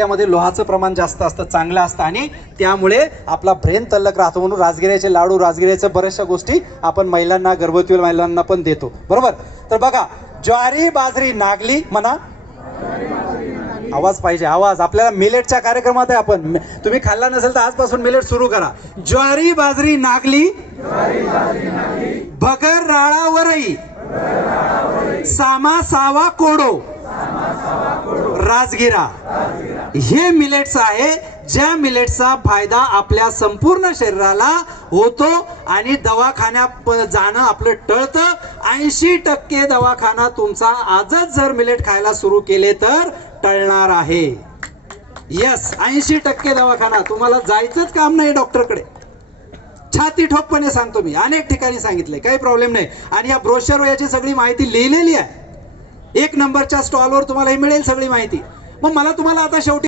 राजगिर्यामध्ये लोहाचं प्रमाण जास्त असतं चांगलं असतं. आणि त्यामुळे आपला ब्रेन तल्लक राहतो म्हणून राजगिऱ्याचे लाडू राजगिऱ्याच्या बऱ्याचशा गोष्टी आपण महिलांना गर्भवती महिलांना पण देतो. बरोबर? तर बघा ज्वारी बाजरी नागली म्हणा. आवाज पाहिजे आवाज. आपल्याला मिलेटच्या कार्यक्रमात आहे आपण. तुम्ही खाल्ला नसेल तर आजपासून मिलेट सुरू करा. ज्वारी बाजरी नागली. भगर राळा वरई सामा सावा कोडो. राजगिरा. हे मिलेट्स आहे. ज्या मिलेट्सचा फायदा आपल्या संपूर्ण शरीराला होतो आणि दवाखान्यात जाणं आपलं टळतं. ऐंशी टक्के दवाखाना तुमचा आजच जर मिलेट खायला सुरू केले तर टळणार आहे. यस ऐंशी टक्के दवाखाना. तुम्हाला जायचंच काम नाही डॉक्टरकडे. छाती ठोकपणे सांगतो मी. अनेक ठिकाणी सांगितले काही प्रॉब्लेम नाही. आणि या ब्रोशरवर याची सगळी माहिती लिहिलेली आहे. एक नंबरच्या स्टॉलवर तुम्हाला ही मिळेल सगळी माहिती. मग मला तुम्हाला आता शेवटी